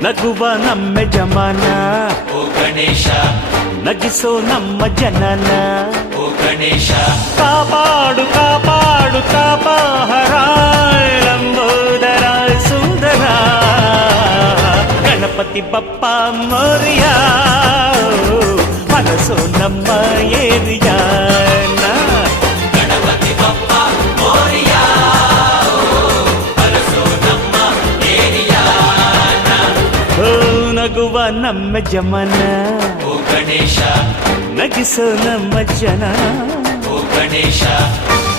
ನಗುವ ನಮ್ಮ ಜಮಾನ ಓ ಗಣೇಶ ನಗಿಸೋ ನಮ್ಮ ಜನನ ಓ ಗಣೇಶ ಕಾಪಾಡು ಕಾಪಾಡು ಕಾಪಾಹರ ಲಂಬೋದರ ಸುಂದರ ಗಣಪತಿ ಬಪ್ಪ ಮೋರಿಯ ಮನಸ್ಸು ನಮ್ಮ ಏರಿಯಾನ ಗಣಪತಿ ಬಪ್ಪ ಮೋರಿಯ ಅರಸೋ ನಮ್ಮ ಏರಿಯಾನ ಓ ನಗುವ ನಮ್ಮ ಜಮನ ಓ ಗಣೇಶ ನಗಿಸೋ ನಮ್ಮ ಜನ ಓ ಗಣೇಶ